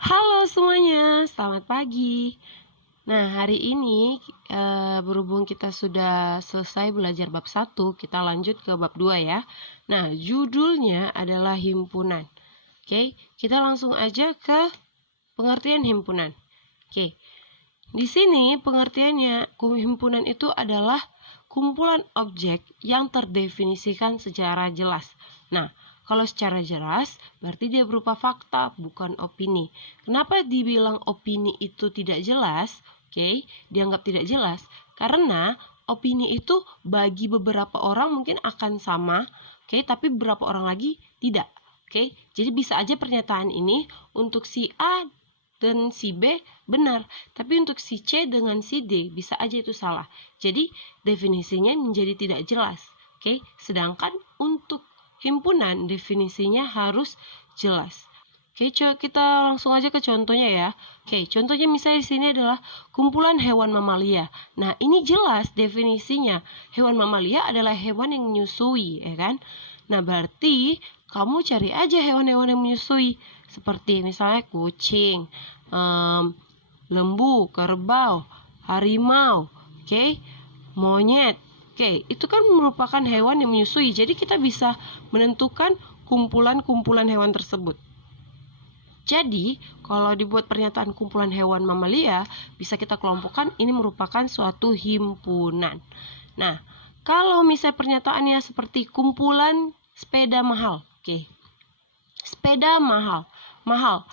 Halo semuanya, selamat pagi. Nah, hari ini berhubung kita sudah selesai belajar bab 1, kita lanjut ke bab 2 ya. Nah, judulnya adalah himpunan. Oke, kita langsung aja ke pengertian himpunan. Oke, di sini pengertiannya himpunan itu adalah kumpulan objek yang terdefinisikan secara jelas. Nah, kalau secara jelas, berarti dia berupa fakta, bukan opini. Kenapa dibilang opini itu tidak jelas? Oke, dianggap tidak jelas karena opini itu bagi beberapa orang mungkin akan sama, oke, tapi beberapa orang lagi tidak. Oke, jadi bisa aja pernyataan ini untuk si A dan si B benar, tapi untuk si C dengan si D bisa aja itu salah. Jadi definisinya menjadi tidak jelas. Oke, sedangkan untuk himpunan definisinya harus jelas. Oke, kita langsung aja ke contohnya ya. Oke, contohnya misalnya di sini adalah kumpulan hewan mamalia. Nah, ini jelas definisinya. Hewan mamalia adalah hewan yang menyusui, ya kan? Nah, berarti kamu cari aja hewan-hewan yang menyusui. Seperti misalnya kucing, lembu, kerbau, harimau, oke, monyet. Oke, itu kan merupakan hewan yang menyusui. Jadi kita bisa menentukan kumpulan-kumpulan hewan tersebut. Jadi, kalau dibuat pernyataan kumpulan hewan mamalia, bisa kita kelompokkan ini merupakan suatu himpunan. Nah, kalau misalnya pernyataannya seperti kumpulan sepeda mahal. Oke. Sepeda mahal. Mahal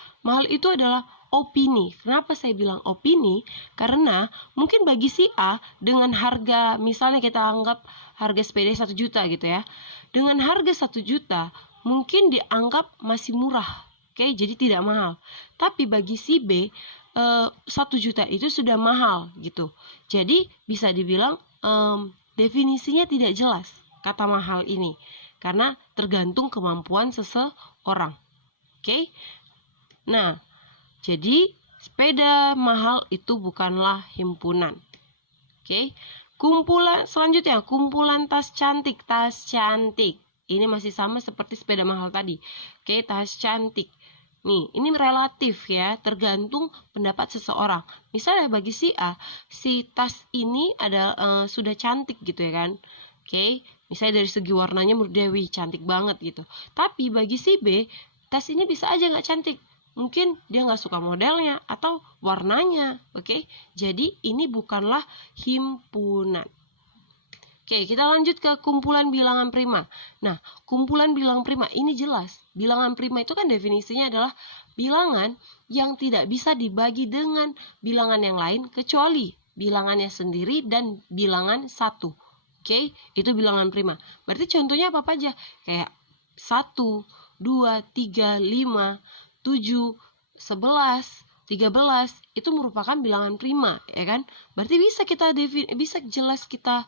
itu adalah opini. Kenapa saya bilang opini? Karena mungkin bagi si A dengan harga, misalnya kita anggap harga sepeda 1 juta gitu ya. Dengan harga 1 juta mungkin dianggap masih murah. Oke, jadi tidak mahal. Tapi bagi si B 1 juta itu sudah mahal gitu. Jadi bisa dibilang definisinya tidak jelas kata mahal ini. Karena tergantung kemampuan seseorang. Oke. Nah, jadi sepeda mahal itu bukanlah himpunan. Oke. Kumpulan selanjutnya, kumpulan tas cantik, tas cantik. Ini masih sama seperti sepeda mahal tadi. Oke, tas cantik. Nih, ini relatif ya, tergantung pendapat seseorang. Misalnya bagi si A, si tas ini ada sudah cantik gitu ya kan. Oke, misalnya dari segi warnanya menurut dia, wih cantik banget gitu. Tapi bagi si B, tas ini bisa aja nggak cantik. Mungkin dia nggak suka modelnya atau warnanya. Oke, jadi ini bukanlah himpunan. Oke, kita lanjut ke kumpulan bilangan prima. Nah, kumpulan bilangan prima ini jelas. Bilangan prima itu kan definisinya adalah bilangan yang tidak bisa dibagi dengan bilangan yang lain kecuali bilangannya sendiri dan bilangan satu. Oke, itu bilangan prima. Berarti contohnya apa aja? Kayak 1, 2, 3, 5, 7, 11, 13 itu merupakan bilangan prima, ya kan? Berarti bisa jelas kita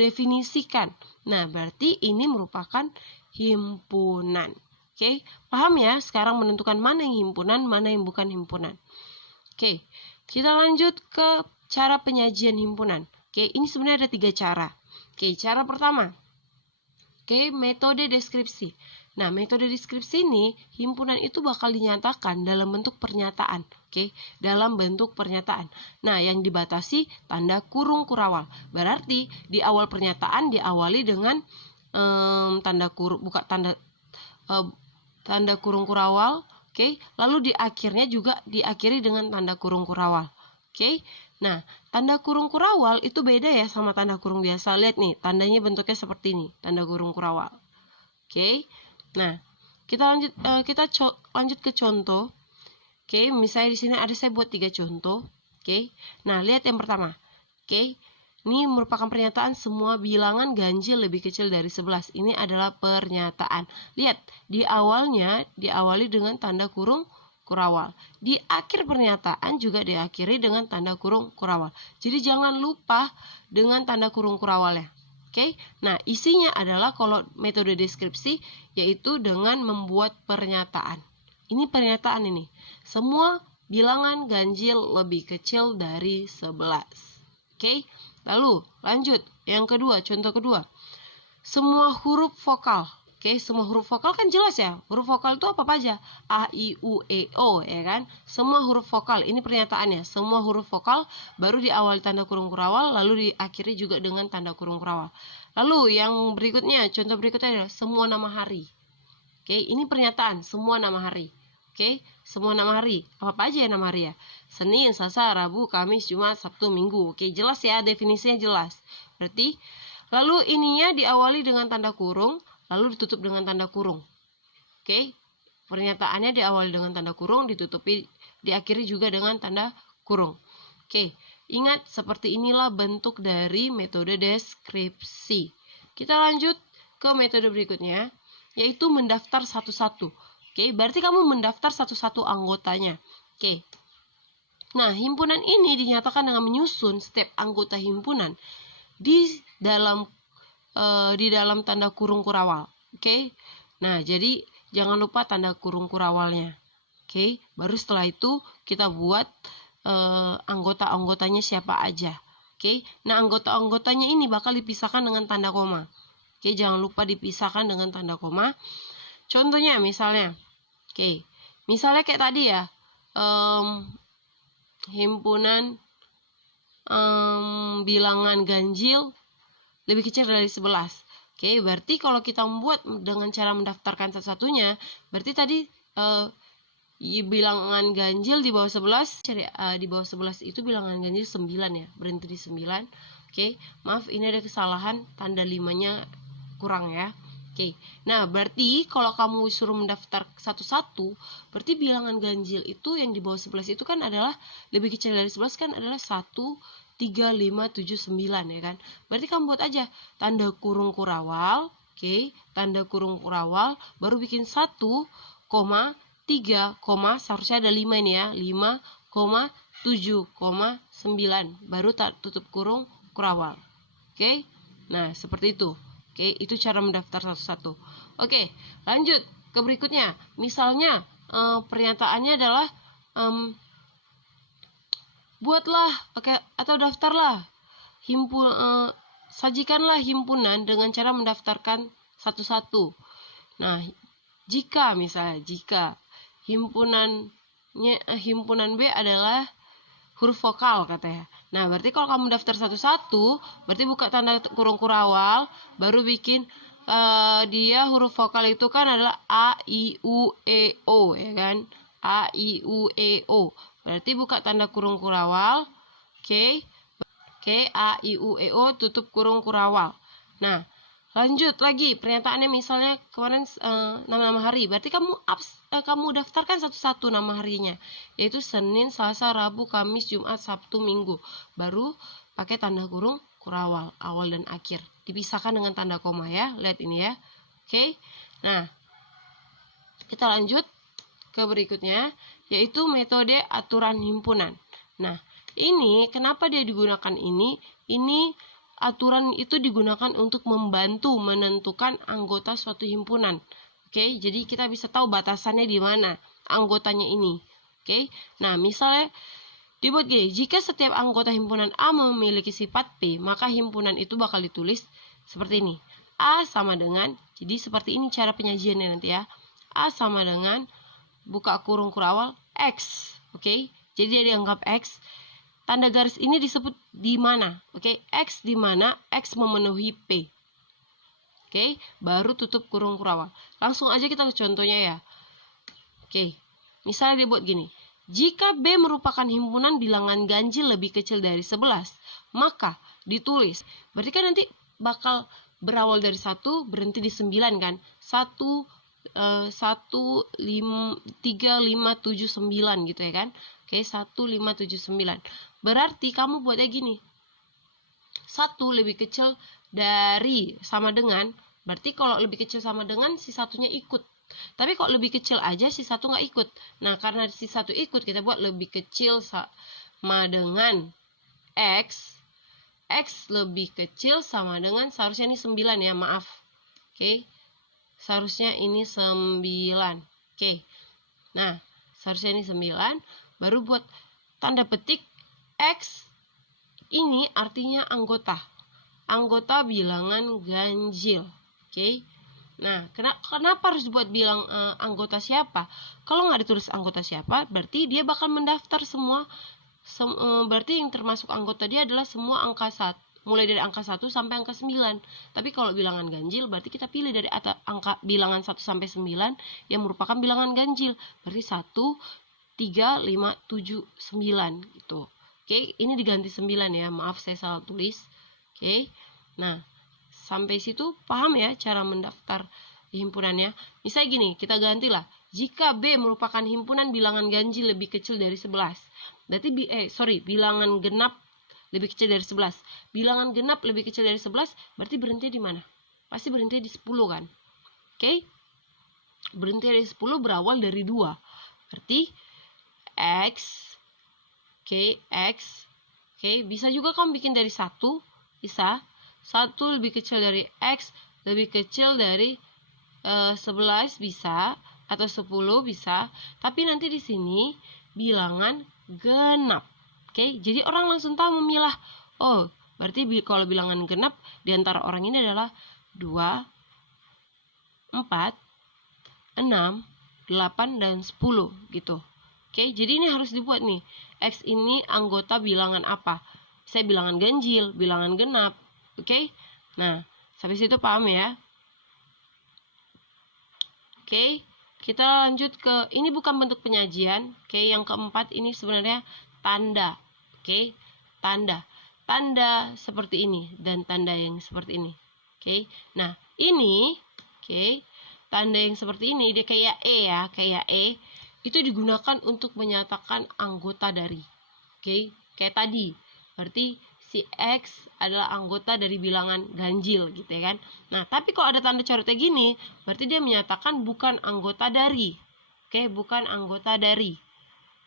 definisikan. Nah, berarti ini merupakan himpunan. Oke, paham ya? Sekarang menentukan mana yang himpunan, mana yang bukan himpunan. Oke, kita lanjut ke cara penyajian himpunan. Oke, ini sebenarnya ada 3 cara. Oke, cara pertama. Oke, metode deskripsi. Nah, metode deskripsi ini, himpunan itu bakal dinyatakan dalam bentuk pernyataan. Oke, dalam bentuk pernyataan. Nah, yang dibatasi tanda kurung kurawal. Berarti di awal pernyataan diawali dengan tanda kurung kurawal. Oke, lalu di akhirnya juga diakhiri dengan tanda kurung kurawal. Oke, nah tanda kurung kurawal itu beda ya sama tanda kurung biasa. Lihat nih, tandanya bentuknya seperti ini, tanda kurung kurawal. Oke, nah kita lanjut ke contoh. Oke, misalnya di sini ada saya buat 3 contoh. Oke, nah lihat yang pertama. Oke, ini merupakan pernyataan semua bilangan ganjil lebih kecil dari 11. Ini adalah pernyataan. Lihat, di awalnya diawali dengan tanda kurung kurawal. Di akhir pernyataan juga diakhiri dengan tanda kurung kurawal. Jadi jangan lupa dengan tanda kurung kurawalnya. Oke, nah isinya adalah kalau metode deskripsi yaitu dengan membuat pernyataan. Ini pernyataan ini. Semua bilangan ganjil lebih kecil dari 11. Oke, lalu lanjut. Yang kedua, contoh kedua. Semua huruf vokal. Oke, semua huruf vokal kan jelas ya. Huruf vokal itu apa aja? A, I, U, E, O, ya kan? Semua huruf vokal, ini pernyataannya. Semua huruf vokal baru diawali tanda kurung kurawal, lalu diakhiri juga dengan tanda kurung kurawal. Lalu yang berikutnya, contoh berikutnya adalah semua nama hari. Oke, ini pernyataan, semua nama hari. Oke, semua nama hari. Apa aja ya nama hari ya? Senin, Selasa, Rabu, Kamis, Jumat, Sabtu, Minggu. Oke, jelas ya, definisinya jelas. Berarti, lalu ininya diawali dengan tanda kurung, lalu ditutup dengan tanda kurung. Oke, pernyataannya diawali dengan tanda kurung, diakhiri juga dengan tanda kurung. Oke, ingat seperti inilah bentuk dari metode deskripsi. Kita lanjut ke metode berikutnya, yaitu mendaftar satu-satu. Oke, berarti kamu mendaftar satu-satu anggotanya. Oke, nah himpunan ini dinyatakan dengan menyusun setiap anggota himpunan di dalam tanda kurung kurawal. Oke. Nah, jadi jangan lupa tanda kurung kurawalnya. Oke. Baru setelah itu kita buat anggota-anggotanya siapa aja. Oke. Nah, anggota-anggotanya ini bakal dipisahkan dengan tanda koma. Oke, jangan lupa dipisahkan dengan tanda koma. Contohnya misalnya. Oke. Misalnya kayak tadi ya. Himpunan bilangan ganjil lebih kecil dari 11. Oke, berarti kalau kita membuat dengan cara mendaftarkan satu-satunya, berarti tadi bilangan ganjil di bawah 11, di bawah 11 itu bilangan ganjil 9 ya, berhenti di 9. Oke, maaf ini ada kesalahan, tanda 5-nya kurang ya. Oke, nah berarti kalau kamu suruh mendaftar satu-satu, berarti bilangan ganjil itu yang di bawah 11 itu kan adalah, lebih kecil dari 11 kan adalah 1, 3, 5, 7, 9 ya kan. Berarti kamu buat aja tanda kurung kurawal. Oke, tanda kurung kurawal, baru bikin 1, 3, seharusnya ada 5 ini ya. 5, 7, 9, baru tutup kurung kurawal. Oke, nah seperti itu. Oke, itu cara mendaftar satu-satu. Oke, lanjut ke berikutnya. Misalnya pernyataannya adalah buatlah atau daftarlah sajikanlah himpunan dengan cara mendaftarkan satu-satu. Nah, jika himpunan B adalah huruf vokal katanya. Nah, berarti kalau kamu daftar satu-satu, berarti buka tanda kurung kurawal, baru bikin dia huruf vokal itu kan adalah A, I, U, E, O ya kan. A, I, U, E, O. Berarti buka tanda kurung kurawal. Oke, A, I, U, E, O, tutup kurung kurawal. Nah, lanjut lagi pernyataannya misalnya kemarin nama-nama hari. Berarti kamu daftarkan satu-satu nama harinya, yaitu Senin, Selasa, Rabu, Kamis, Jumat, Sabtu, Minggu. Baru pakai tanda kurung kurawal, awal dan akhir. Dipisahkan dengan tanda koma ya. Lihat ini ya. Oke. Nah, kita lanjut ke berikutnya, yaitu metode aturan himpunan. Nah, ini kenapa dia digunakan ini? Ini aturan itu digunakan untuk membantu menentukan anggota suatu himpunan. Oke, jadi kita bisa tahu batasannya di mana anggotanya ini. Oke, nah misalnya dibuat gini, jika setiap anggota himpunan A memiliki sifat P, maka himpunan itu bakal ditulis seperti ini. A sama dengan, jadi seperti ini cara penyajiannya nanti ya. A sama dengan buka kurung kurawal X. Oke, jadi dia dianggap X. Tanda garis ini disebut di mana? Oke, X di mana X memenuhi P. Oke, baru tutup kurung kurawal. Langsung aja kita ke contohnya ya. Oke, misalnya dibuat gini. Jika B merupakan himpunan bilangan ganjil lebih kecil dari 11, maka ditulis. Berarti kan nanti bakal berawal dari 1, berhenti di 9 kan? 1, 3, 5, 7, 9 gitu ya kan. Oke, 1, 5, 7, 9. Berarti kamu buatnya gini. 1 lebih kecil dari sama dengan, berarti kalau lebih kecil sama dengan si satunya ikut. Tapi kalau lebih kecil aja si satu nggak ikut. Nah, karena si satu ikut, kita buat lebih kecil sama dengan X. X lebih kecil sama dengan, seharusnya ini 9 ya, maaf. Oke. Seharusnya ini 9. Oke. Nah, seharusnya ini 9. Baru buat tanda petik X. Ini artinya anggota. Anggota bilangan ganjil. Oke. Nah, kenapa harus dibuat bilang anggota siapa? Kalau nggak ditulis anggota siapa, berarti dia bakal mendaftar semua. Berarti yang termasuk anggota dia adalah semua angka 1, mulai dari angka 1 sampai angka 9. Tapi kalau bilangan ganjil, berarti kita pilih dari angka bilangan 1 sampai 9 yang merupakan bilangan ganjil. Berarti 1, 3, 5, 7, 9 gitu. Oke, ini diganti 9 ya. Maaf saya salah tulis. Oke. Nah, sampai situ paham ya cara mendaftar himpunannya. Misalnya gini, kita gantilah. Jika B merupakan himpunan bilangan ganjil lebih kecil dari 11. Berarti bilangan genap lebih kecil dari 11. Bilangan genap lebih kecil dari 11, berarti berhenti di mana? Pasti berhenti di 10 kan? Oke? Berhenti dari 10 berawal dari 2. Berarti X. Oke, X. Oke, bisa juga kamu bikin dari 1. Bisa. 1 lebih kecil dari X, lebih kecil dari 11 bisa, atau 10 bisa. Tapi nanti di sini bilangan genap. Oke, jadi orang langsung tahu memilah. Oh, berarti kalau bilangan genap di antara orang ini adalah 2, 4, 6, 8, dan 10 gitu. Oke, jadi ini harus dibuat nih. X ini anggota bilangan apa? Saya bilangan ganjil, bilangan genap. Oke, nah sampai situ paham ya? Oke, kita lanjut ke, ini bukan bentuk penyajian. Oke, yang keempat ini sebenarnya tanda. Oke, tanda seperti ini dan tanda yang seperti ini. Oke, nah ini, oke, tanda yang seperti ini dia kayak E ya, kayak E. Itu digunakan untuk menyatakan anggota dari. Oke, kayak tadi. Berarti si X adalah anggota dari bilangan ganjil gitu ya kan. Nah, tapi kalau ada tanda coret kayak gini, berarti dia menyatakan bukan anggota dari. Oke, bukan anggota dari.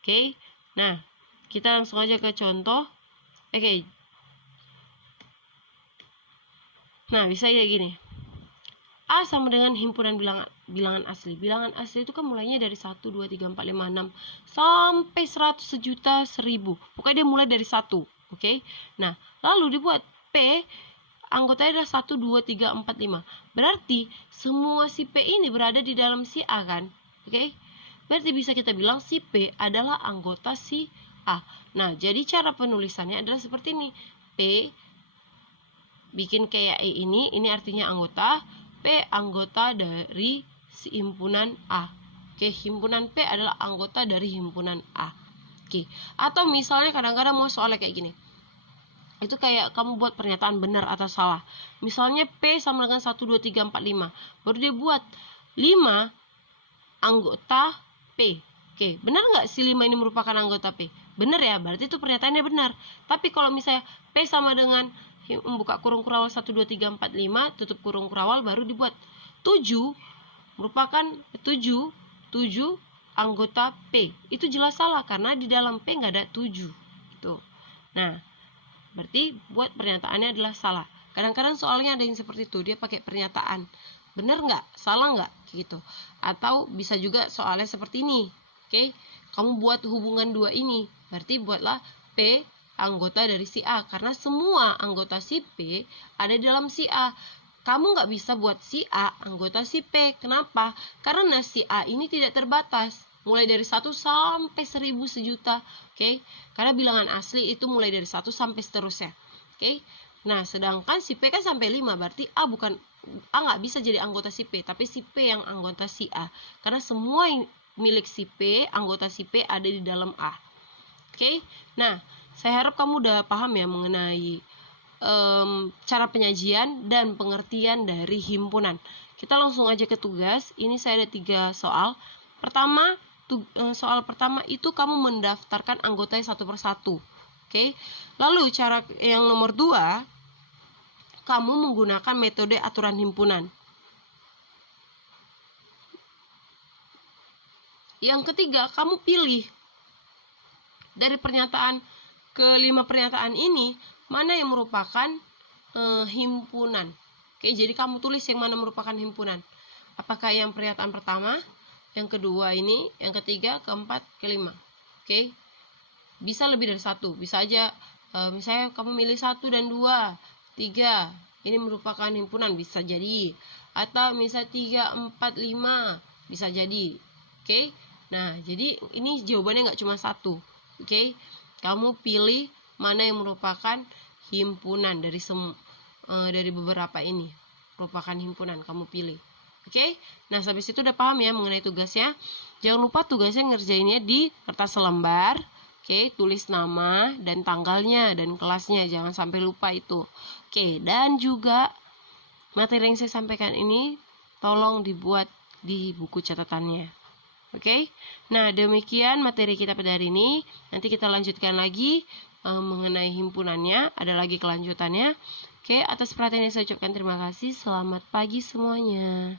Oke. Nah, kita langsung aja ke contoh. Oke. Nah, bisa kayak gini. A sama dengan himpunan bilangan asli. Bilangan asli itu kan mulainya dari 1, 2, 3, 4, 5, 6 sampai 100, sejuta, 1000. Pokoknya dia mulai dari 1. Oke. Nah, lalu dibuat P, anggotanya adalah 1, 2, 3, 4, 5. Berarti semua si P ini berada di dalam si A kan? Oke. Berarti bisa kita bilang si P adalah anggota si A. Nah, jadi cara penulisannya adalah seperti ini. P bikin kayak E ini artinya anggota. P anggota dari si himpunan A. Oke, himpunan P adalah anggota dari himpunan A. Oke, atau misalnya kadang-kadang mau soalnya kayak gini. Itu kayak kamu buat pernyataan benar atau salah. Misalnya P sama dengan 1, 2, 3, 4, 5. Baru dia buat 5 anggota P. Oke, benar nggak si 5 ini merupakan anggota P? Benar ya, berarti itu pernyataannya benar. Tapi kalau misalnya P sama dengan membuka kurung kurawal 1, 2, 3, 4, 5, tutup kurung kurawal, baru dibuat 7 merupakan 7 anggota P. Itu jelas salah karena di dalam P nggak ada 7 gitu. Nah, berarti buat pernyataannya adalah salah. Kadang-kadang soalnya ada yang seperti itu, dia pakai pernyataan benar nggak, salah nggak gitu. Atau bisa juga soalnya seperti ini. Oke, kamu buat hubungan dua ini, berarti buatlah P anggota dari si A, karena semua anggota si P ada di dalam si A. Kamu nggak bisa buat si A anggota si P. Kenapa? Karena si A ini tidak terbatas, mulai dari 1 sampai 1000, sejuta. Oke, karena bilangan asli itu mulai dari 1 sampai seterusnya. Oke, nah sedangkan si P kan sampai 5, berarti A nggak bisa jadi anggota si P, tapi si P yang anggota si A, karena semua milik si P, anggota si P ada di dalam A. Oke, nah saya harap kamu udah paham ya mengenai cara penyajian dan pengertian dari himpunan. Kita langsung aja ke tugas. Ini saya ada 3 soal. Pertama, soal pertama itu kamu mendaftarkan anggotanya satu persatu. Oke. Lalu cara yang nomor 2, kamu menggunakan metode aturan himpunan. Yang ketiga, kamu pilih dari kelima pernyataan ini mana yang merupakan himpunan. Oke, jadi kamu tulis yang mana merupakan himpunan. Apakah yang pernyataan pertama, yang kedua ini, yang ketiga, keempat, kelima. Oke, bisa lebih dari 1. Bisa aja misalnya kamu milih 1 dan 2, 3. Ini merupakan himpunan, bisa jadi. atau misal 3, 4, 5 bisa jadi. Oke. Nah, jadi ini jawabannya nggak cuma satu. Oke. Kamu pilih mana yang merupakan himpunan dari beberapa ini. Merupakan himpunan, kamu pilih. Oke. Nah, sampai situ udah paham ya mengenai tugasnya. Jangan lupa tugasnya ngerjainnya di kertas selembar. Oke, tulis nama dan tanggalnya dan kelasnya, jangan sampai lupa itu. Oke, dan juga materi yang saya sampaikan ini tolong dibuat di buku catatannya. Oke. Nah, demikian materi kita pada hari ini. Nanti kita lanjutkan lagi mengenai himpunannya, ada lagi kelanjutannya. Oke, atas perhatiannya saya ucapkan terima kasih. Selamat pagi semuanya.